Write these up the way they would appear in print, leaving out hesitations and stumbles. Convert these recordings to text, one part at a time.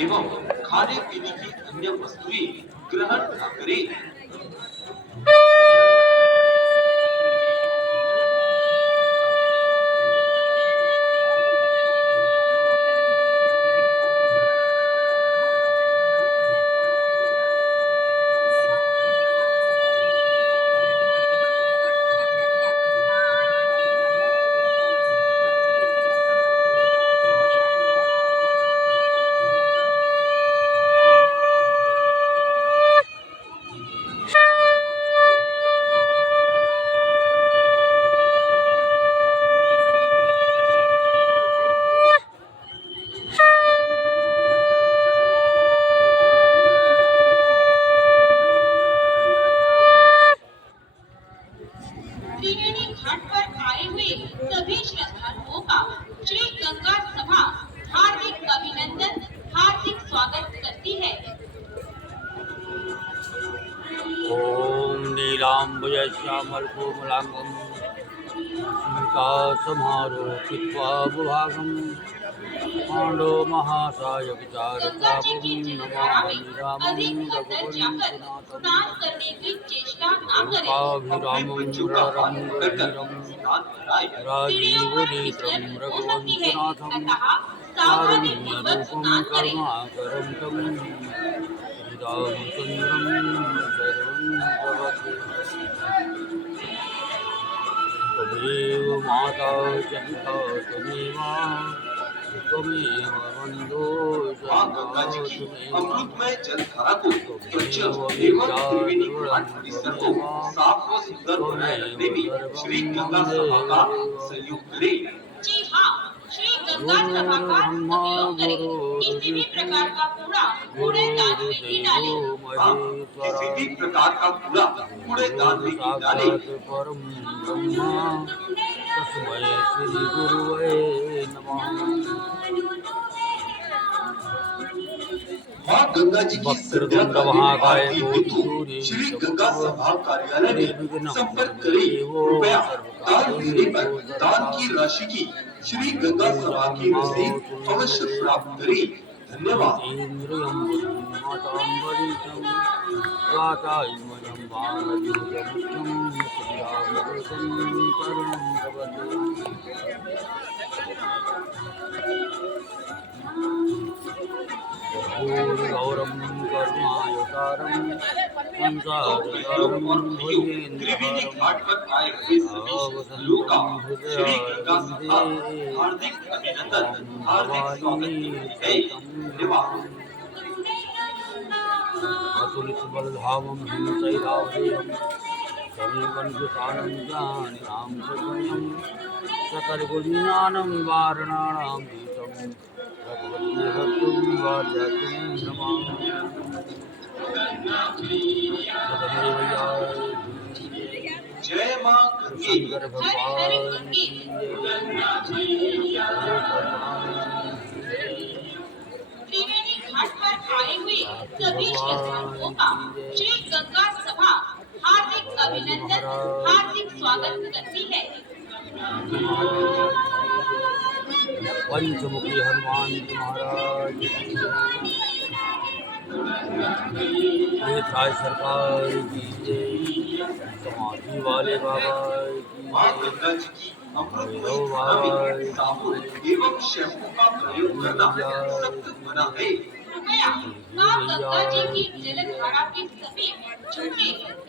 एवं खाने पीने की अन्य वस्तुएं ग्रहण न करें। त्रिवेणी घाट पर आए हुए सभी श्रद्धालुओं का श्री गंगा सभा हार्दिक अभिनंदन, हार्दिक स्वागत करती है। ओम नीलांबुज श्यामलकोमलांगं स्मितासमारोपित्वा विभागं पांडो महासाय गंगा जी विचारतापं की जलधारा नमामि में रामं अधिक अंदर जाकर रघुवंशनाथं स्नान करने की चेष्टा न करें। लोकाभिरामं ररंगधीरं राजीवनेत्रं है, रघुवंशनाथं अतः सावधानी पूर्वक कारुण्यरूपं स्नान करें। करुणाकरं तं श्रीरामचन्द्रं शरणं प्रपद्ये। त्वमेव माता च पिता त्वमेव बन्धो मां गंगा जी की त्वमेव अमृतमय जलधारा को स्वच्छ त्वमेव एवं त्रिवेणी विद्याद्रविणं घाट परिसर को त्वमेव साफ व सुंदर बनाए त्वमेव रखने में सर्वं श्री गंगा वन्दे सभा का सहयोग करें। जी हाँ, श्री गंगा सभा का गुरुर्ब्रह्मा सहयोग करें। किसी भी गुरुर्विष्णु प्रकार का कूड़ा कूड़ेदान में ही गुरुर्देवो डालें। हाँ, किसी भी महेश्वरः प्रकार का कूड़ा कूड़ेदान में ही डालें। गुरुसाक्षात् परं ब्रह्म तस्मै श्री गुरुवे नमः। मां गंगा जी की संध्या वक्रतुंड कालीन महाकाय आरती हेतु कोटिसूर्य श्री गंगा समप्रभ सभा कार्यालय में निर्विघ्नं संपर्क कुरु करें। देवो कृपया दान देने पर सर्वकार्येषु दान सर्वदा की राशि की श्री गंगा सभा की रसीद अवश्य प्राप्त करें। धन्यवाद। जितेन्द्रियं बुद्धिं माताम्बरीशं वातायमनं वानरयूथमुख्यं श्रीरामदूतं शरणं प्रपद्ये। गौरं करुणावतारं संसारसारं भुजगेन्द्रहारं आवसन्तं हृदयारविन्दे त्वां भवानी सहितं अतुलितबलधामं हिमशैलावदेहं समीपञ्चसानं ज्ञानिनां सद्वयं सकलगुणज्ञानं वारणानां गीतं भगवद्भक्तिं वाद्यात्ं नमामि। जय मां गंगे। शंकर भगवान की त्रिवेणी घाट पर आए हुए सभी श्रद्धालुओं का श्री गंगा सभा हार्दिक अभिनंदन, हार्दिक स्वागत करती है। पंचमुखी हनुमान जी महाराज नेताज सरकार की जय। समाधि वाले बाबा की मां जय। गंगा जी की अमृतमय भैरव धारा में बाबा साबुन एवं शैम्पू का प्रयोग करना सख्त मना है। कृपया मां गंगा जी की जलधारा के समीप झूठे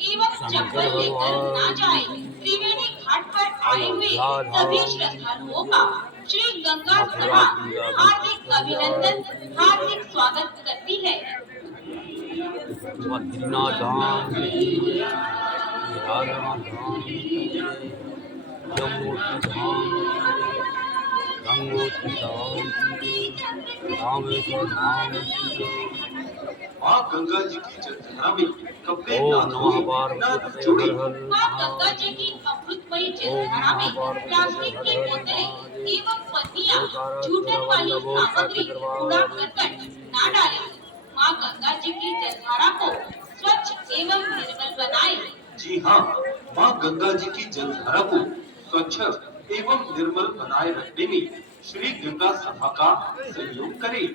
एवं चप्पल लेकर ना जाएं। त्रिवेणी घाट पर आए हुए सभी श्रद्धालुओं का श्री गंगा सभा हार्दिक अभिनंदन, हार्दिक स्वागत करती है। बद्रीनाथ धाम की जय। केदारनाथ धाम की जय। यमुनोत्री धाम की जय। गंगोत्री धाम की जय। रामेश्वर धाम की जय। मां गंगा जी की जलधारा में कपड़े ओम ना नमः धोएं, ना पार्वती जोड़ें। हर हर मां गंगा जी महादेव। की अमृतमयी ओम जलधारा नमः में पार्वती प्लास्टिक हर की हर बोतलें महादेव। एवं पन्नियां, ओंकार जूठन वाली वल्लभो सामग्री, सत्य कूड़ा दरबार करकट की ना डालें। मां गंगा जी की जलधारा को स्वच्छ एवं निर्मल बनाएं। जी हाँ, मां गंगा जी की जलधारा को स्वच्छ एवं निर्मल बनाए रखने में श्री गंगा सभा का सहयोग करें।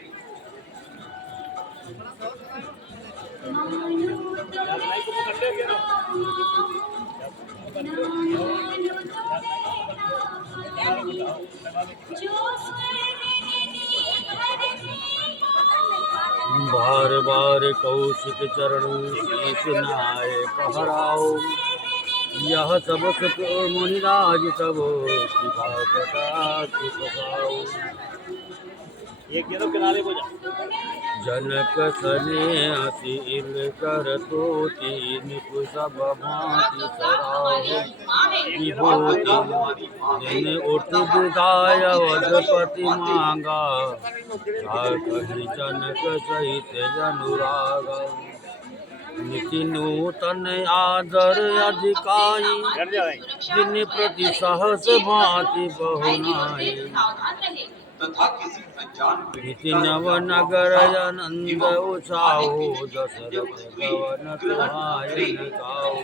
बार बार कौशिक चरण शीश नाय पहराओ, यह सब सुख मुनिराज तब कृपा कटाक्ष बसाओ। एक ये तो किनारे को जा। जनक सनेहशील कर तो तीन सब भांति सराहो, विभूति दिन उठ विदाय अवधपति मांगा, कही जनक सहित अनुरागा। निति नूतन आदर अधिकाई, दिन प्रति सहस भांति बहुनाई। तथा किसी अनजान नीति नव नगर आनंद उछाओ, दशरथ गवन तुहायन गाओ।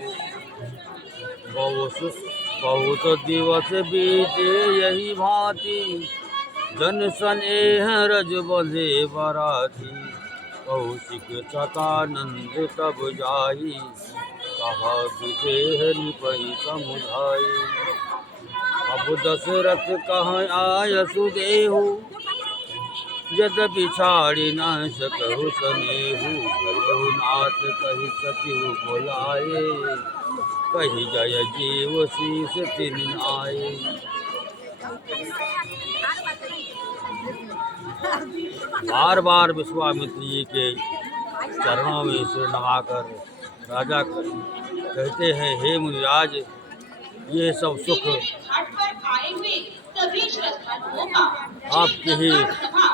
बहुत दिवस बीते यही भांति, जन स्नेह रज बंधे बराती। कौशिक शतानंद तब जाई, कहा विदेह निपहि समुझाई। अब दशरथ कहाँ आय सुदेहु, यद्यपि छाड़ी न सकहु सनेहु। भरहु नाथ कहि सचिव बोलाए, कही जय जीव शीस तिन आए। बार बार विश्वामित्र जी के चरणों में सिर नवाकर राजा कहते हैं, हे मुनिराज, ये सब सुख आपकी ही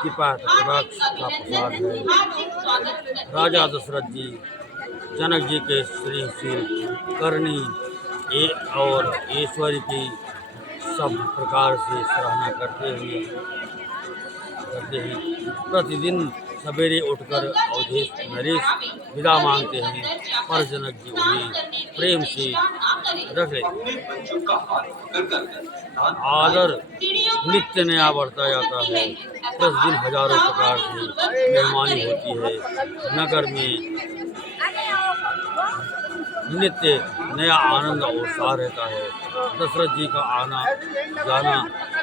कृपा कटाक्ष का प्रसाद है। राजा दशरथ जी जनक जी के स्नेहशील करनी और ईश्वरी की सब प्रकार से सराहना करते हैं। प्रतिदिन सवेरे उठकर अवधेश नरेश विदा मांगते हैं, पर जनक जी उन्हें प्रेम से रख लेते हैं। आदर नित्य नया बढ़ता जाता है। 10 दिन हजारों प्रकार से मेहमानी होती है। नगर में नित्य नया आनंद और उत्साह रहता है। दशरथ जी का आना जाना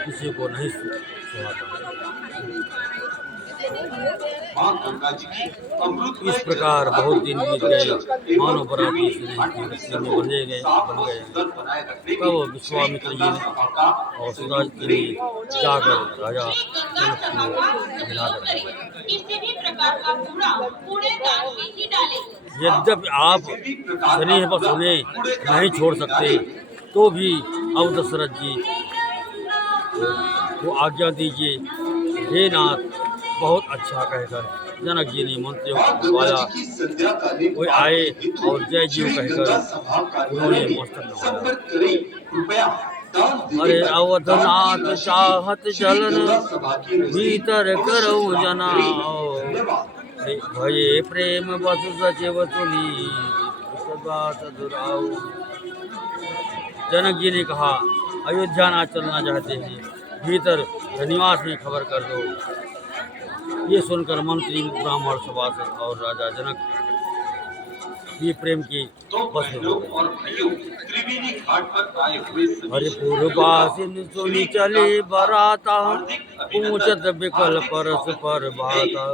किसी को नहीं सुहाता है। इस प्रकार बहुत दिन बीत गए, मानव बराती स्नेह की रस्सी में बन गए। तब विश्वामित्र जी ने और सुदाज के लिए जाकर राजा जनक को मिला कर, यद्यपि आप स्नेह बस उन्हें नहीं छोड़ सकते, तो भी अब दशरथ जी को आज्ञा दीजिए। हे नाथ, बहुत अच्छा कहकर जनक जी ने मंत्रियों को बुलाया। कोई आए और जय जीव कहकर उन्होंने मस्तक नवाया। अरे अवधनाथ चाहत जलन, भीतर करो जनाओ। भये प्रेम बस सचिव सुनी, बात दुराओ। जनक जी ने कहा, अयोध्या ना चलना चाहते हैं, भीतर निवास में खबर कर दो। ये सुनकर मंत्री, ब्राह्मण, सभासद और राजा जनक भी प्रेम की बस हो गए। हरिपुरवासिन सुनि चले बराता, पूछत बिकल परस पर बाता।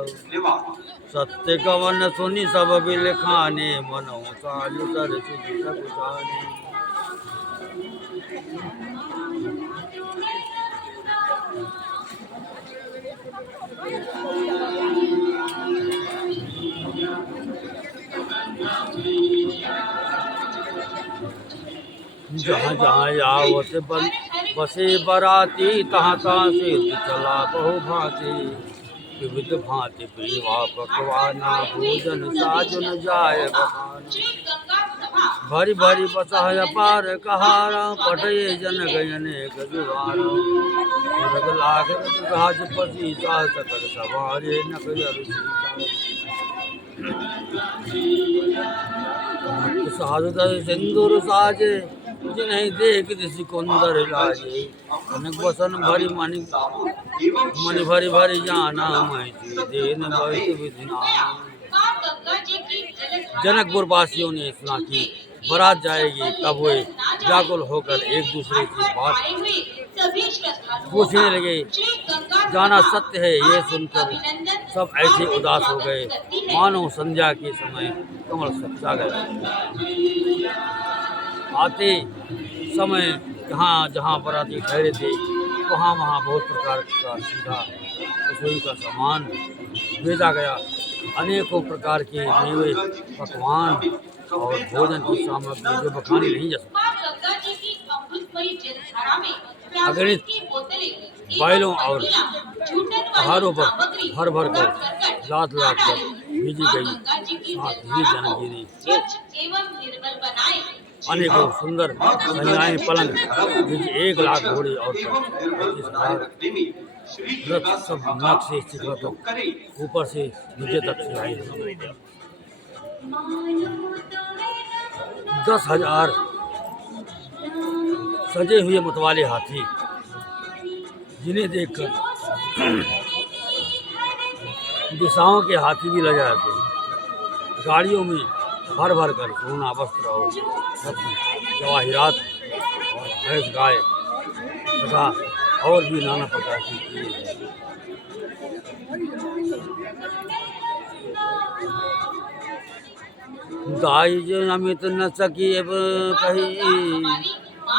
सत्य कवन सुनि सब बिल खाने, मनो साल सर सिद्धि सब जाने। जहाँ जहाँ आवत बसे बराती, तहाँ तहाँ से चला बहु भांति। विविध भांति पीवा पकवाना, भोजन साजुन जाय बखाना। भरी भरी बसह अपार कहारा, पटये जन गयने गजुवारा। रग लाग राजपति सा सकल सवारे, नगर साधु सिंदूर साजे, नहीं देख दिशि कुंदर लाजे। कनक बसन भरी मणि भरी भरी जाना, मैं देन बैठ विधिना। जनकपुर वासियों ने सुना कि बारात जाएगी, तब वे व्याकुल होकर एक दूसरे की बात पूछने लगे, श्री गंगा जाना सभा सत्य है। ये हार्दिक सुनकर अभिनंदन सब ऐसे हार्दिक उदास हो स्वागत गए करती है। मानो संध्या के समय कमल सच्चा गया। आते समय जहाँ जहाँ बराती ठहरे थे वहाँ वहाँ बहुत प्रकार का सीधा रसोई का सामान भेजा गया। अनेकों प्रकार के मेवे, पकवान और भोजन की सामग्री जो बखानी नहीं जा सकती। मां गंगा जी की अमृतमयी जलधारा में प्लास्टिक अगणित की बोतलें, बैलों और पत्तियां, जूठन वाली पहाड़ों पर सामग्री, भर भर कर करकट, लाद लाद कर डाली। भेजी मां गई। गंगा जी की साथ ही जलधारा जनक को जी ने स्वच्छ एवं निर्मल बनाए। अनेकों सुंदर महिलाएं पलंग भेजी, 1,00,000 घोड़े और एवं निर्मल बनाए रखने में श्री रथ गंगा सब सभा नक का से शिखर सहयोग तक करें। ऊपर से नीचे तक सिलाई हुई। 10,000 सजे हुए मतवाले हाथी, जिन्हें देखकर दिशाओं के हाथी भी लग जाते। गाड़ियों में भर भर कर सोना, वस्त्र और रत्न, जवाहिरात और भैंस गाय तथा और भी नाना प्रकार की चीजें। दाई जो अमित न सकी अब कही,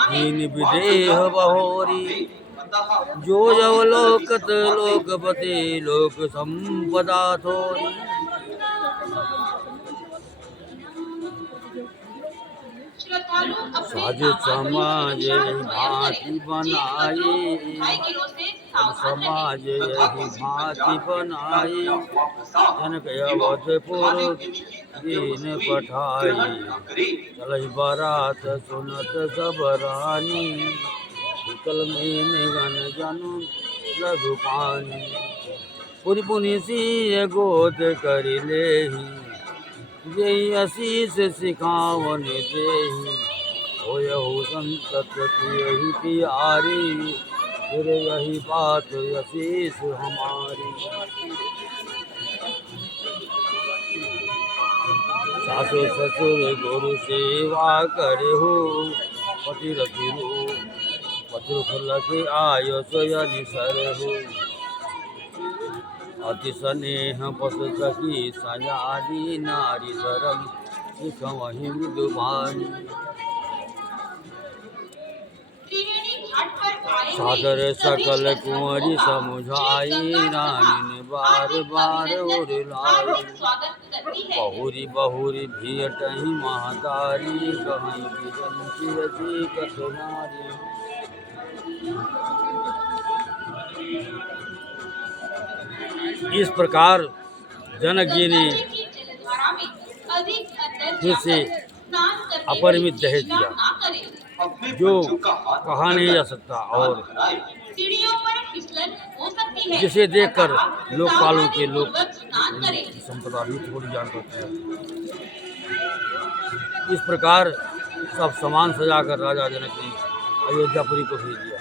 दीन विदेह बहोरी। जो जव लोकत लोकपति, लोक संपदा थोरी। श्रद्धालु अपने साज सामान समाज के अनुसार यही स्वयं भांति करें। जीव बनाई, बंधु भाई गिरोह से सावधान समाज रहें। यही भांति बनाई। जनक अवधपुर दीन पठाई, चलहि बारात सुनत सब रानी। विकल में निगन जनु लघु पानी, पुनि पुनि सिय गोद कर लेहि। जय आशीष सिखावन देहि, होयहु संतत यही प्यारी। फिर यही बात आशीष हमारी। सासु ससुर गुरु सेवा करहु, पति रतिरु पतिरुख लगे आयो सोयनि सरहु। अति स्नेह पस सखी सयारी, नारी धर्म सिखवहि मृदुबानी। त्रिवेणी घाट पर आए हुए सादर सभी सकल श्रद्धालुओं कुंवरी का समुझाई, श्री गंगा रानी ने सभा बार हार्दिक बार अभिनंदन उड़लाई। हार्दिक स्वागत करती है। बहुरी बहुरी भियटहि महतारी, कहीं बिरंची रची कतनारी। इस प्रकार जनक जी ने गंगा जी की जलधारा में अधिक अंदर फिर से जाकर स्नान करने में अपरिमित दहेज चेष्टा दिया, ना करें। जो कहा नहीं जा सकता और सीढ़ियों पर फिसलन हो सकती है, जिसे देखकर अतः लोकपालों के लोग सावधानीपूर्वक स्नान करें। की संपदा भी थोड़ी जान पड़ती है। इस प्रकार सब सामान सजाकर राजा जनक ने अयोध्यापुरी को भेज दिया।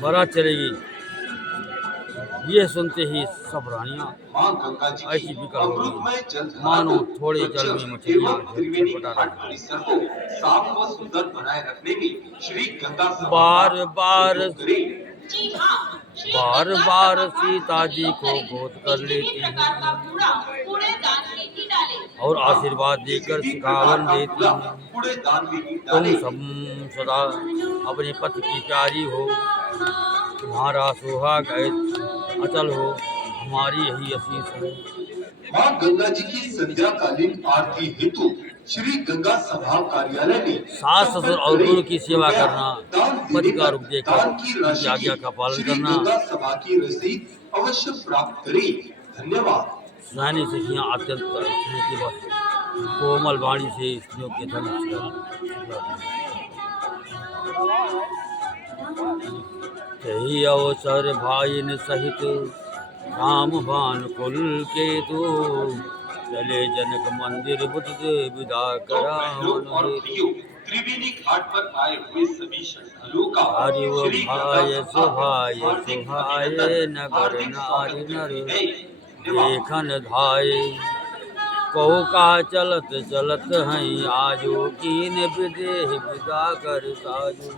बारात चलेगी, ये सुनते ही सब रानियां मां गंगा जी ऐसी की विकल हो अमृतमय गई, जलधारा मानो को थोड़े जल में स्वच्छ मछलियां एवं त्रिवेणी छटपटा घाट रही। परिसर को साफ व सुंदर बनाए रखने में श्री गंगा सभा बार का बार सहयोग करें। जी हाँ, श्री बार गंगा बार सभा सीता जी सहयोग को करें। गोद कर किसी भी लेती प्रकार का हैं कूड़ा कूड़ेदान में ही डालें। और आशीर्वाद देकर किसी भी सिखावन प्रकार का देती कूड़ा हैं। कूड़ेदान में ही तुम डालें। सब सदा अपने पति की प्यारी हो, तुम्हारा सुहाग अचल हो, हमारी यही आशीष है। मां गंगा जी की संध्याकालीन आरती हेतु श्री गंगा सभा कार्यालय में सास ससुर और गुरु की सेवा करना, दान पति देने का पर रुख देकर दान की उनकी राशि आज्ञा की का पालन श्री करना। गंगा सभा की रसीद अवश्य प्राप्त करें। धन्यवाद। सुहानी सखियाँ अत्यंत स्नेह की बात कोमल वाणी से स्त्रियों के धन यही अवसर भाईन सहित राम भान कुल के तू चले जनक मंदिर बुद्ध विदा करा और प्रियो, त्रिवेणी घाट पर आए हुए सभी श्रद्धालुओं का हरि वो श्री भाय गंगा सभा सुभाय हार्दिक सुहाय अभिनंदन, नगर हार्दिक नारी स्वागत नर करते हैं। धन्यवाद। देखन धाये कहु का चलत चलत हैं आजो कीन विदेह विदा कर साजो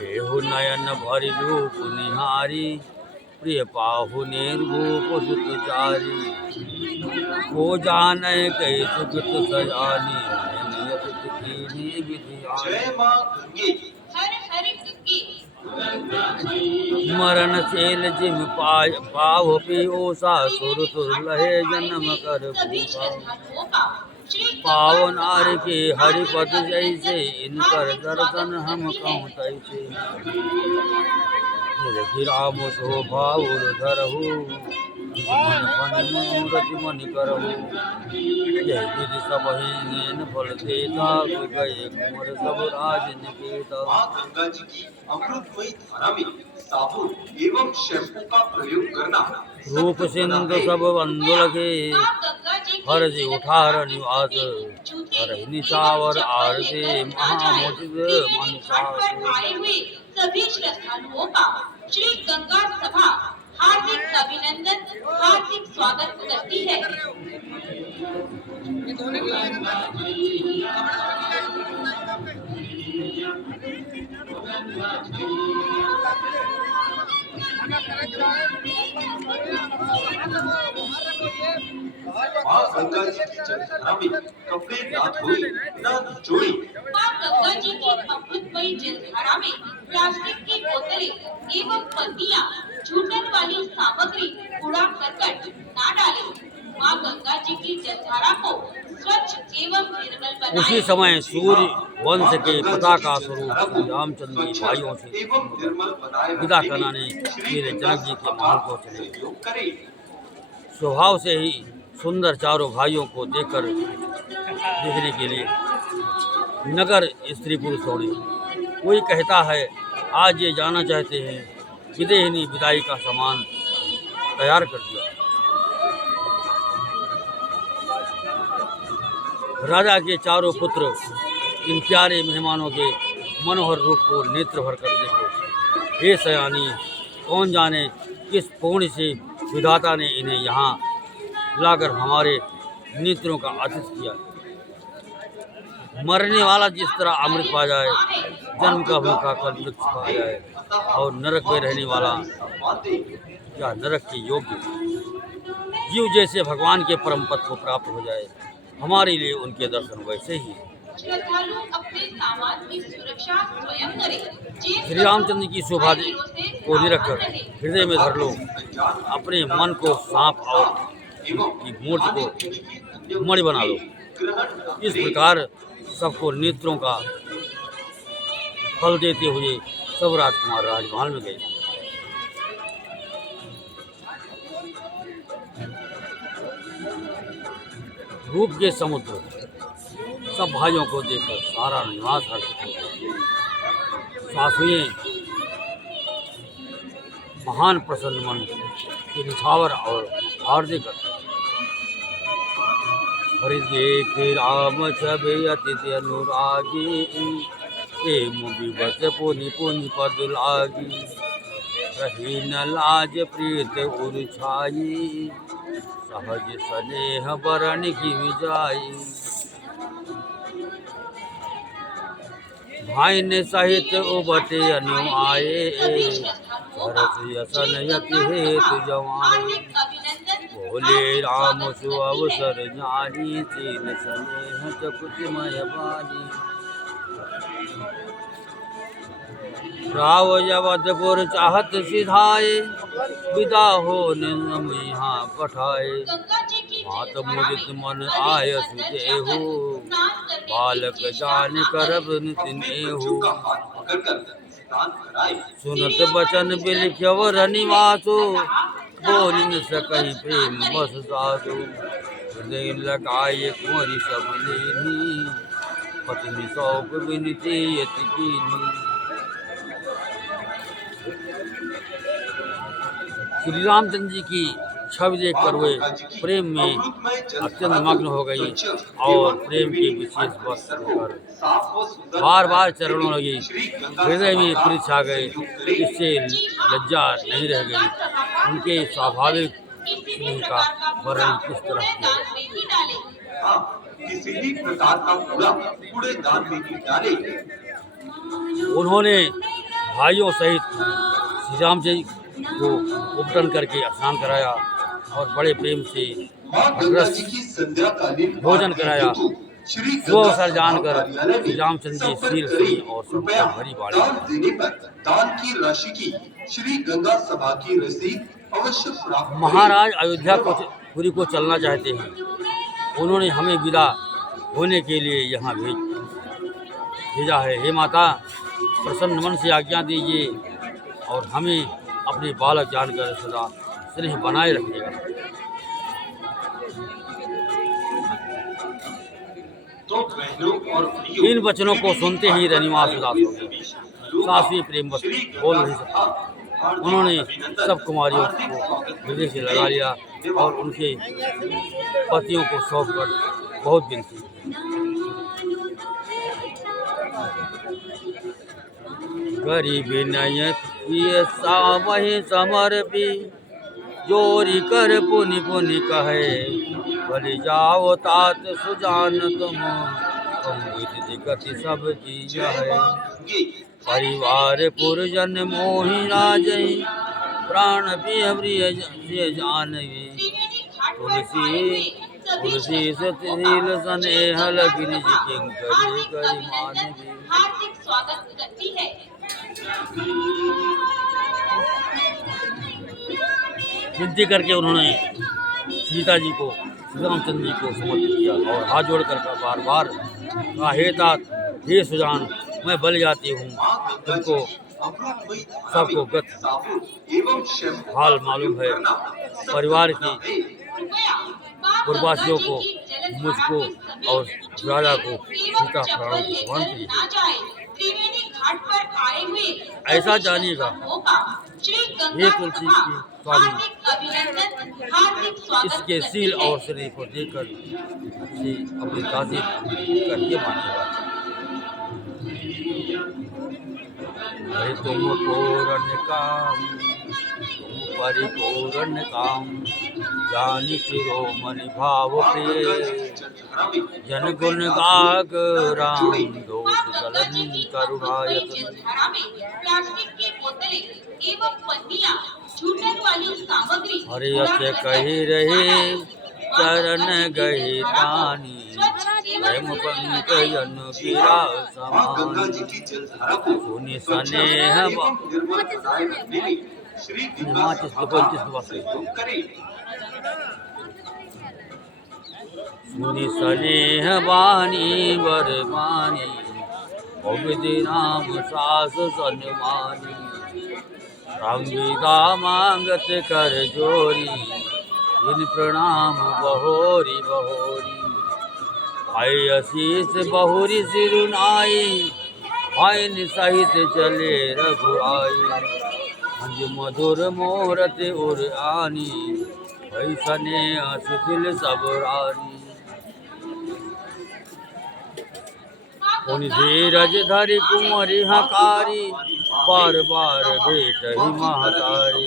देहु नयन भरि रूप निहारी, प्रिय पाहु निर्भूप सुत चारी। को जाने कई सुगत सयानी, नयन यत कीनी विधि आनी। जय मां गंगे। हर हर गंगे। मरण चेल जिम पाव पियोसा, सुर सुर लहे जन्म कर सभी भूखा। श्रद्धालुओं का श्री पावन आर के हरिपद जैसे, इनकर दर्शन हम कहूँ तैसे। राम शोभा उर धरहु, मन फन मूरति मनि करहु। जय विधि सब ही फल देता, गए कुंवर सब राज निकेता। मां गंगा जी की अमृतमयी धारा में साबुन एवं शैम्पू का प्रयोग करना रूप सिंधु सब बंधु लगे, हर जी उठार निवास। हर निचावर आरती महामोचित मनुषास। आए हुए सभी श्रद्धालुओं का श्री गंगा सभा हार्दिक अभिनंदन, हार्दिक स्वागत करती है। मां गंगा जी की जलधारा में कपड़े ना धोए ना निचोड़े। मां गंगा जी की अमृतमयी जलधारा में प्लास्टिक की बोतलें एवं पन्नियां, झूठन वाली सामग्री, कूड़ा करकट ना डालें। मां गंगा जी की जलधारा को स्वच्छ एवं निर्मल बनाएं। उसी समय सूर्य वंश के पताका स्वरूप श्री रामचंद्र जी भाइयों से एवं निर्मल बनाए विदा रखने कराने श्री के लिए गंगा जनक जी के सभा महल को का चले। सहयोग करें। स्वभाव से ही सुंदर चारों भाइयों को देखने के लिए नगर स्त्री पुरुष दौड़े। कोई कहता है आज ये जाना चाहते हैं, विदेहिनी विदाई का सामान तैयार कर दिया। राजा के चारों पुत्र इन प्यारे मेहमानों के मनोहर रूप को नेत्र भर कर देखो। हे सयानी, कौन जाने किस पुण्य से विधाता ने इन्हें यहाँ लाकर हमारे नेत्रों का आतिथ्य किया। मरने वाला जिस तरह अमृत पा जाए, जन्म का भूखा कल वृक्ष पा जाए, और नरक में रहने वाला या नरक के योग्य जीव जैसे भगवान के परम पद को प्राप्त हो जाए, हमारे लिए उनके दर्शन वैसे ही। श्रद्धालु अपने सामान की सुरक्षा स्वयं करें। श्री रामचंद्र की शोभा को निरख कर हृदय में धर लो। अपने मन को सांप और की मूर्ति को मणि बना लो। इस प्रकार सबको नेत्रों का फल देते हुए सब राजकुमार राजमहल में गए। रूप के समुद्र सब भाइयों को देखकर सारा निवास हर्षित हो गया। सासुएं महान प्रसन्न मन के निछावर और हार्दिक हृदय राम छवि अतिथि अनुरागी, प्रेम विवश पुनि पुनि पद लागी। रही न लाज प्रीत उर छाई, सहज स्नेह बरन की जाई। भाई ने सहित उबटे अनु आए, सरस यसन यति हेतु जवाए। बोले राम सु अवसर जानी, तीन स्नेह चकुतिमय बानी। राव अवधपुर चाहत सिधाए, विदा हो निम यहाँ पठाए। मात मुदित मन आय सुजेहु, बालक जान करब नितिनेहु। सुनत बचन बिलख्यवर निवासो, बोल न सकहि प्रेम बस साधु। हृदय लगाए कुंवरी सब लेनी, पत्नी सौंप विनती यति कीनी। श्री रामचंद्र जी की छवि देखकर वे प्रेम में अत्यंत मग्न हो गई और प्रेम के विशेष बस होकर बार बार चरणों लगी। हृदय में प्रीत छा गए, इससे लज्जा नहीं रह गई। उनके स्वाभाविक स्नेह का वर्णन किस तरह किया। किसी भी प्रकार का कूड़ा कूड़ेदान में नहीं डाले। उन्होंने भाइयों सहित श्री राम जी को उपटन करके स्नान कराया और बड़े प्रेम से मां गंगा रस जी की संध्याकालीन भोजन आरती कराया। हेतु श्री स्व गंगा अवसर सभा जानकर कार्यालय में श्री रामचंद्र जी संपर्क शील करें। सी और रुपया संपत्ति भरी बाड़ी दान देने पर दान की राशि की श्री गंगा सभा की रसीद अवश्य प्राप्त करें। महाराज अयोध्या को पुरी को चलना चाहते हैं। उन्होंने हमें विदा होने के लिए यहाँ भेजा है। हे माता, प्रसन्न मन से आज्ञा दीजिए और हमें अपने बालक जानकर सदा स्नेह बनाए रखिएगा। तो बहनों और भाइयों, इन वचनों को सुनते ही रनिवास उदास हो गए। सासवी प्रेम बस बोल नहीं सकते। उन्होंने सब कुमारियों को हृदय से लगा लिया और उनके पतियों को सौंप कर बहुत विनती। गरीब नय प्रिय सावहि समर्पी, जोरी कर पुनि पुनि कहे, बलि जाओ तात सुजान तुम विधि गति सब की है। परिवार पुरजन मोहि राजई, प्राण प्रिय जानवी, तुलसी तुलसी सतील स्नेह लगी निज किंकरी करि मानवी। हार्दिक स्वागत करती है। विनती करके उन्होंने सीता जी को श्री रामचंद्र जी को समर्पित किया और हाथ जोड़कर बार बार कहा, हे तात, हे सुजान, मैं बल जाती हूँ। तुमको सबको गत हाल मालूम है। परिवार की पूर्ववासियों को, मुझको और राजा को सीता प्राणों की शांति। ऐसा जानिएगा, ये तुलसी की स्वामी इसके सील और शरीर को देखकर इसे अपनी तासीर करके मानेगा। अरे तुम पूर्ण काम, तुम परिपूर्ण काम, जानि शिरोमणि भाव प्रिय, जन गुण गाग राम, दोष गलन करुणायतन। प्लास्टिक की बोतलें एवं पन्नियां, छूटन वाली सामग्री, हरे अत्य कही रहे, चरण गही तानी, प्रेम पंकजन गिरा समान, सुनि स्नेह श्री गंगा सभा का सहयोग करें। सुनि स्नेह वाणी वरमानी, विधि राम सास सन्मानी, संविदा मांगत कर जोरी, इन प्रणाम बहोरी बहोरी। भाई आशीष बहुरी सिरुनाई, भाई सहित चले रघुआई, हंज मधुर मोहरत उर आनी, भाई सने शिथिल सब रानी। उन धीरज धरि कुंवरी हकारी, बार बार भेट ही महतारी,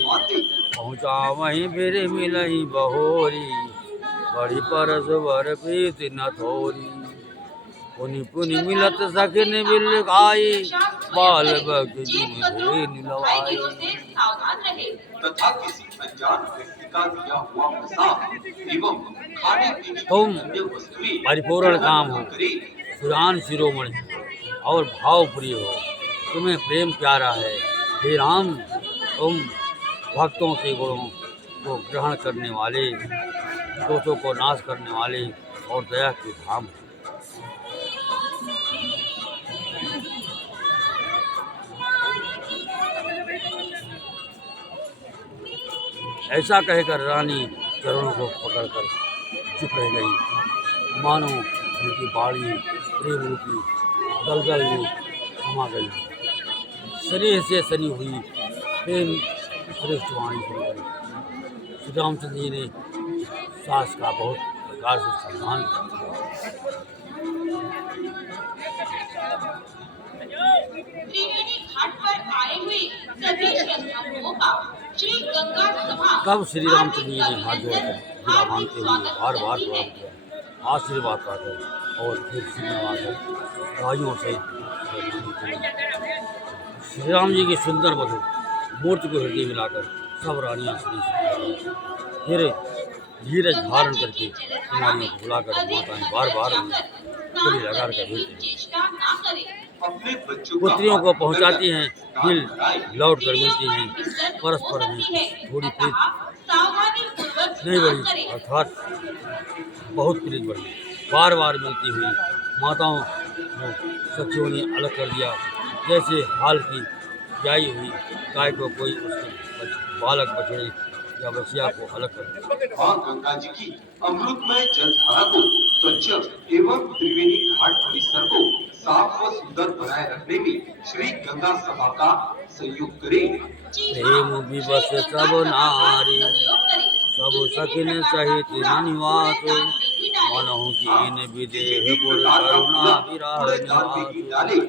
पहुँचा वहीं फिर मिलही बहोरी, बड़ी परस वर प्रीति न थोरी। पुनि पुनि मिलत सखिन बिल गाई, बाल भक्त जिन धेनु लवाई। तथा किसी अनजान व्यक्ति का दिया हुआ प्रसाद एवं खाने पीने की तुम अन्य वस्तुएं परिपूर्ण काम हो, करें। सुजान शिरोमणि और भाव प्रिय हो, तुम्हें प्रेम प्यारा है। हे राम, तुम भक्तों के गुणों को ग्रहण करने वाले, दोषों को नाश करने वाले और दया के धाम हो। ऐसा कहकर रानी चरणों को पकड़कर चुप रह गई, मानो उनकी बाड़ी प्रेम रूपी दलदल में समा गई। शरीर से सनी हुई प्रेम श्रेष्ठ वाणी सुनकर श्री रामचंद्र जी ने सास का बहुत प्रकार से सम्मान किया। त्रिवेणी घाट पर आए हुए सभी श्रद्धालुओं का श्री गंगा सभा तब श्री रामचंद्र जी ने हाथ जोड़कर गिरा मांगते हुए बार बार प्रणाम किया, आशीर्वाद पाकर और फिर सिंहवाकर भाइयों से श्री राम जी की सुंदर मधुर मूर्ति को हृदय मिलाकर सब रानियां श्री फिर धीरज धारण करके कुमारियों को बुलाकर माताएं बार बार पुली लगा कर भेजती हैं। अपने बच्चों का पुत्रियों को हाथ पहुंचाती पकड़कर हैं, दान फिर कराएं। लौट कर मिलती हैं। परस्पर में थोड़ी प्रीत नहीं बढ़ी, अर्थात बहुत प्रीत बढ़ी। बार बार मिलती हुई माताओं को सखियों ने अलग कर दिया, जैसे हाल की ब्याई हुई गाय को कोई उसके बालक बछड़े या बछिया को अलग कर दिया। मां गंगा जी की अमृतमय जलधारा को स्वच्छ एवं त्रिवेणी घाट परिसर को साफ व सुंदर बनाए रखने में श्री गंगा सभा का सहयोग करें। प्रेम विवश सब नारी सब सखिन सहित निवास मनहु कीन विदेह पुर करुणा विराह निवास। डाले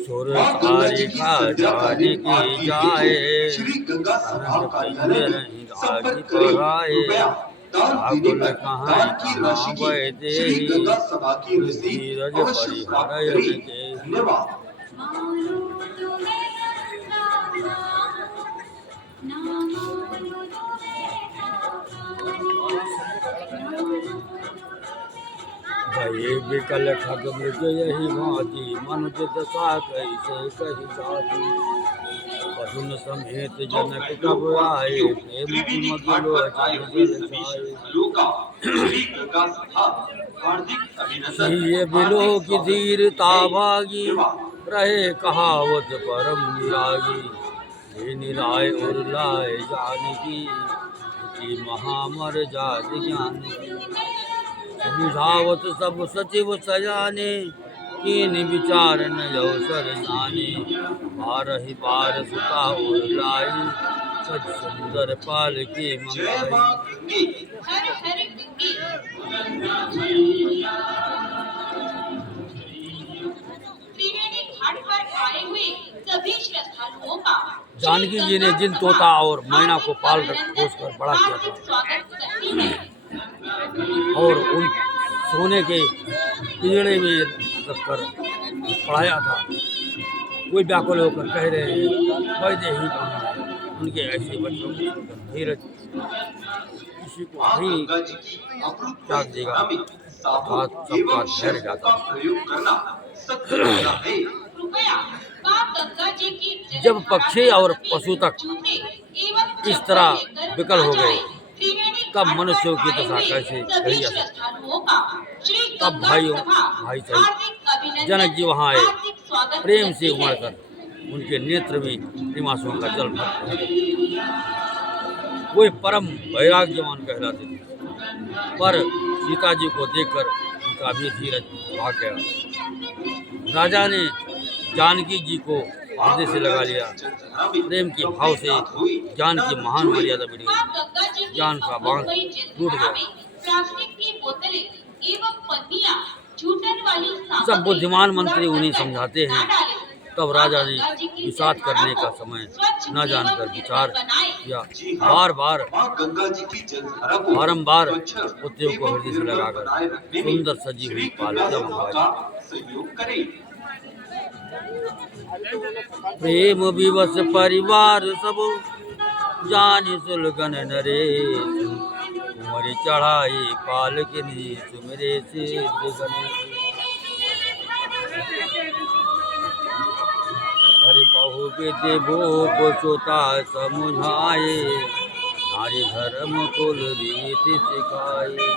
सुर तारिका जारी की जाए श्री गंगा सभा अनंत कार्यालय पिंजर में आदि संपर्क करें। पराए रुपया दान देने पर दान की राशि की श्री गंगा सभा की रसीद धीरज अवश्य प्राप्त परिहर करें। के धन्यवाद। भये विकल खग मृग यही भांति मनुज दशा कैसे कही जाती। पशुन समेत जनक कब आए प्रेम मगलो जल छाए। श्री गंगा सभा हार्दिक अभिनंदन। ये बिलो की धीरता भागी रहे कहावत परम विरागी। हे निराय और लाए जानकी महामर जात ज्ञान की। बुझावत सब सचिव सजाने कीन विचार न अवसर जाने। बारहि बार सुता और लाई सज सुंदर पाल के जय मंगाई। मां गंगे। हर हर गंगे। त्रिवेणी घाट पर आए हुए सभी श्रद्धालुओं का जानकी जी ने जिन तोता और मैना को पाल पोस कर बड़ा किया हार्दिक था स्वागत करती है। और उन सोने के पिंजड़े में रखकर पढ़ाया था, कोई व्याकुल होकर कह रहे हैं वैदे ही कहाँ है। उनके ऐसे बच्चों को धीरज किसी को मां नहीं गंगा जी की अमृत त्याग देगा, में साबुन अर्थात सबका एवं धैर्य शैम्पू जाता का प्रयोग करना सत्य होता है। कृपया मां गंगा जी की जब पक्षी और पशु तक इस तरह विकल हो गए, तब मनुष्यों की दशा कैसे कही जा सकती। तब भाई सहित जनक जी वहाँ आए, प्रेम से उमड़कर उनके नेत्र में प्रेमासुओं का जल भर वे परम वैराग्यवान कहलाते थे। पर सीता जी को देखकर उनका भी धीरज भाग गया। राजा ने जानकी जी को हृदय से लगा लिया। प्रेम के भाव से ज्ञान की महान मर्यादा बढ़ गई। ज्ञान का बांध टूट गया। प्लास्टिक की बोतलें एवं पन्नियां छूटन वाली सब बुद्धिमान मंत्री उन्हें समझाते हैं। तब राजा ने विषाद करने का समय न जानकर विचार किया। बार बार मां गंगा जी की जलधारा को बारंबार स्वच्छ पुत्रियों को एवं हृदय से निर्मल लगाकर बनाए रखने में सुंदर सजी हुई श्री पालकियां गंगा सभा मंगवाई। का सहयोग करें। प्रेम विवश परिवार सब जान सुलगन नरेश। तुम्हारी चढ़ाई पालकिनी सुमरे से गणेश। हरि बहु विधि भूप सुता समुझाए। नारी धर्म कुल रीति सिखाए।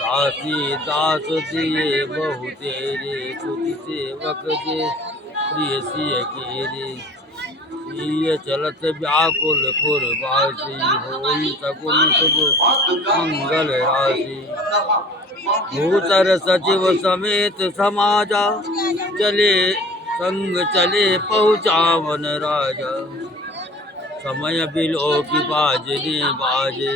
दासी दास दिए बहु तेरे सुति सेवक जे प्रिय सिय केरे। सिय चलत व्याकुल पुरवासी होई सगुन शुभ मंगल राशि। भूतर सचिव समेत समाजा चले संग चले पहुँचावन राजा। समय बिलो की बाजने बाजे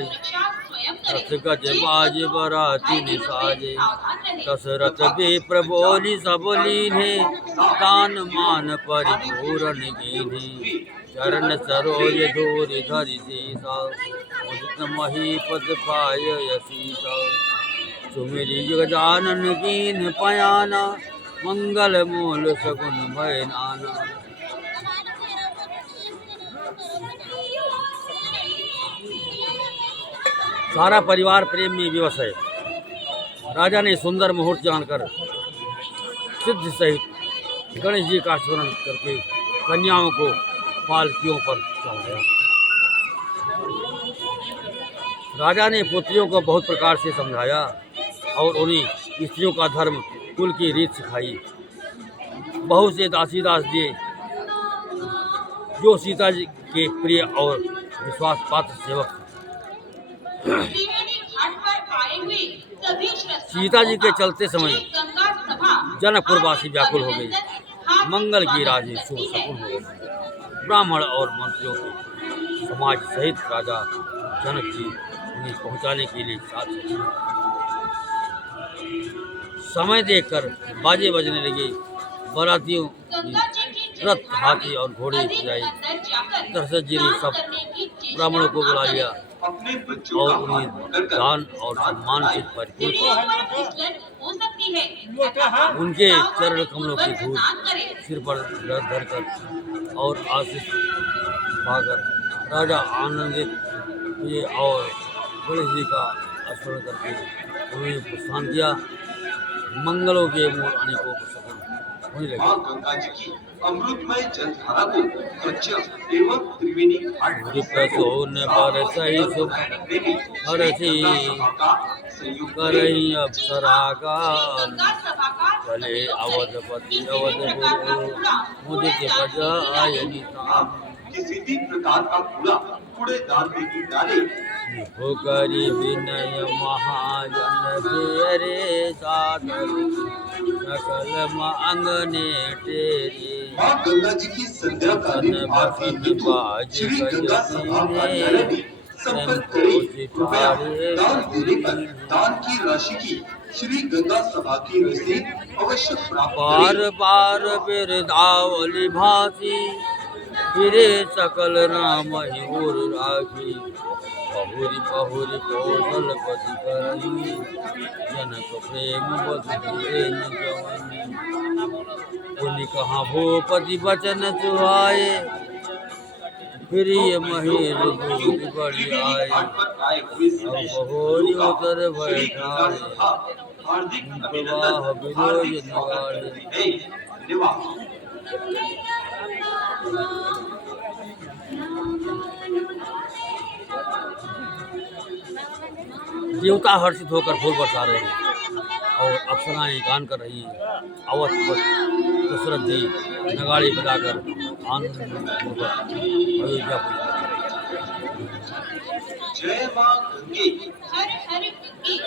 करें। गज जे बाज पशु बराती खाए निसाजे, सावधान रहें। दशरथ विप्र बोली सब लीन्हे, दान मान परिपूरन कीन्हे। चरण सरोज धूरि धरि सीसा, मुदित महीपत पाय यसीसा। सुमिरि गजानन कीन्ह पयाना, मंगल मूल सगुन भय नाना। सारा परिवार प्रेम में विवश है। राजा ने सुंदर मुहूर्त जानकर सिद्ध सहित गणेश जी का स्मरण करके कन्याओं को पालकियों पर चढ़ाया। राजा ने पुत्रियों को बहुत प्रकार से समझाया और उन्हें स्त्रियों का धर्म, कुल की रीत सिखाई। बहुत से दासी दास दिए जो सीता जी के प्रिय और विश्वास पात्र सेवक। त्रिवेणी घाट पर आए हुए सभी श्रद्धालुओं सीता जी के चलते समय का गंगा सभा जनकपुरवासी व्याकुल हो गई। हार्दिक मंगल की स्वागत राजी शुभ करती है। शकुन हो गई। ब्राह्मण और मंत्रियों के समाज सहित राजा जनक जी उन्हें पहुंचाने के लिए साथ थे। समय देखकर बाजे बजने लगे। बारातियों गंगा जी की रथ, जलधारा हाथी और में घोड़े अधिक जाए। अंदर जाकर दशरथ जी ने स्नान सब करने की चेष्टा ब्राह्मणों को न बुला करें। लिया अपने बच्चों और का उन्हें हाथ पकड़कर दान और स्नान सम्मान से कराएं। परिपूर्ण सीढ़ियों पर फिसलन हो सकती है, अतः उनके सावधानी चरण कमलों की पूर्वक धूल स्नान करें। सिर पर धरकर और आशीष पाकर राजा आनंदित हुए और गणेश जी का स्मरण करके उन्होंने प्रस्थान किया। मंगलों के मूल अनेकों को सफल होने लगे। माँ गंगा जी की अमृतमय जलधारा को स्वच्छ एवं त्रिवेणी घाट परिसर को सोन साफ व बरसई सुंदर सुख बनाए रखने में श्री हरसी गंगा सभा का संयुक्त करई प्रयास। अप्सरा का गंगा सभा का चले सहयोग अवधपति करें। किसी भी प्रकार का अवधपुर कूड़ा मुदित कूड़ेदान में नहीं डालें। बजाय किसी भी प्रकार का कूड़ा कूड़ेदान में नहीं डाले। करी विनय महाजन फेरे सादर सकल मांगने तेरे। माँ गंगा जी की संध्याकालीन आरती हेतु श्री गंगा सभा कार्यालय में संपर्क करें। कृपया दान देने पर दान की राशि की श्री गंगा सभा की रसीद अवश्य प्राप्त बार करें। बार बिरदावली भासी, फिरे सकल राम हिमुर राखी। बहुरी बहुरी कौशलपति करई, जनक प्रेम बधुरे न जवनी। पुनि कहाँ भूपति बचन सुहाए, प्रिय महेर दूत बड़ी आए। अब बहोरी उतर बैठाए, हार्दिक प्रवाह अभिनंदन, विरोज हार्दिक स्वागत निवारे। करते हैं। धन्यवाद। देवता हर्षित होकर फूल बरसा रहे हैं और अप्सराएं गान कर रही हैं। अवध दशरथ जी नगाड़े बजाकर आनंदपूर्वक अयोध्या पहुंचे। जय मां गंगे। हर हर गंगे।